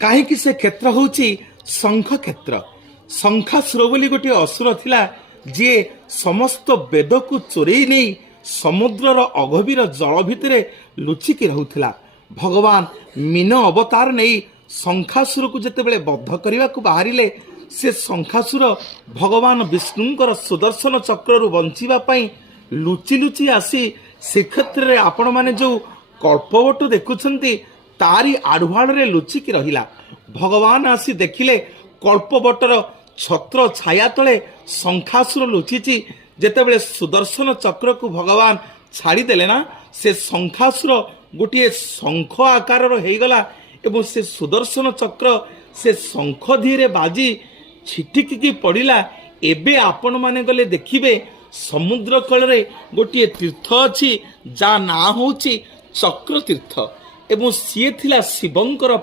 କାହିଁକି ସେ କ୍ଷେତ୍ର ହେଉଛି ଶଙ୍ଖ କ୍ଷେତ୍ର। ଶଙ୍ଖାସୁର ବୋଲି ଗୋଟିଏ ଅସୁର ଥିଲା, ଯିଏ ସମସ୍ତ ବେଦକୁ ଚୋରେଇ ନେଇ ସମୁଦ୍ରର ଅଗଭୀର ଜଳ ଭିତରେ ଲୁଚିକି ରହୁଥିଲା। ଭଗବାନ ମୀନ ଅବତାର ନେଇ ଶଙ୍ଖାସୁରକୁ ଯେତେବେଳେ ବଦ୍ଧ କରିବାକୁ ବାହାରିଲେ, ସେ ଶଙ୍ଖାସୁର ଭଗବାନ ବିଷ୍ଣୁଙ୍କର ସୁଦର୍ଶନ ଚକ୍ରରୁ ବଞ୍ଚିବା ପାଇଁ ଲୁଚି ଲୁଚି ଆସି ଶ୍ରୀକ୍ଷେତ୍ରରେ ଆପଣମାନେ ଯେଉଁ କଳ୍ପବଟ ଦେଖୁଛନ୍ତି ତାରି ଆଢୁଆଳରେ ଲୁଚିକି ରହିଲା। ଭଗବାନ ଆସି ଦେଖିଲେ କଳ୍ପବଟର ଛତ୍ର ଛାୟା ତଳେ ଶଙ୍ଖାସୁର ଲୁଚିଛି। ଯେତେବେଳେ ସୁଦର୍ଶନ ଚକ୍ରକୁ ଭଗବାନ ଛାଡ଼ିଦେଲେ ନା, ସେ ଶଙ୍ଖାସୁର ଗୋଟିଏ ଶଙ୍ଖ ଆକାରର ହେଇଗଲା ଏବଂ ସେ ସୁଦର୍ଶନ ଚକ୍ର ସେ ଶଙ୍ଖ ଧିରେ ବାଜି ଛିଟିକିକି ପଡ଼ିଲା। ଏବେ ଆପଣମାନେ ଗଲେ ଦେଖିବେ ସମୁଦ୍ର କୂଳରେ ଗୋଟିଏ ତୀର୍ଥ ଅଛି, ଯାହା ନାଁ ହେଉଛି ଚକ୍ର ତୀର୍ଥ ଏବଂ ସିଏ ଥିଲା ଶିବଙ୍କର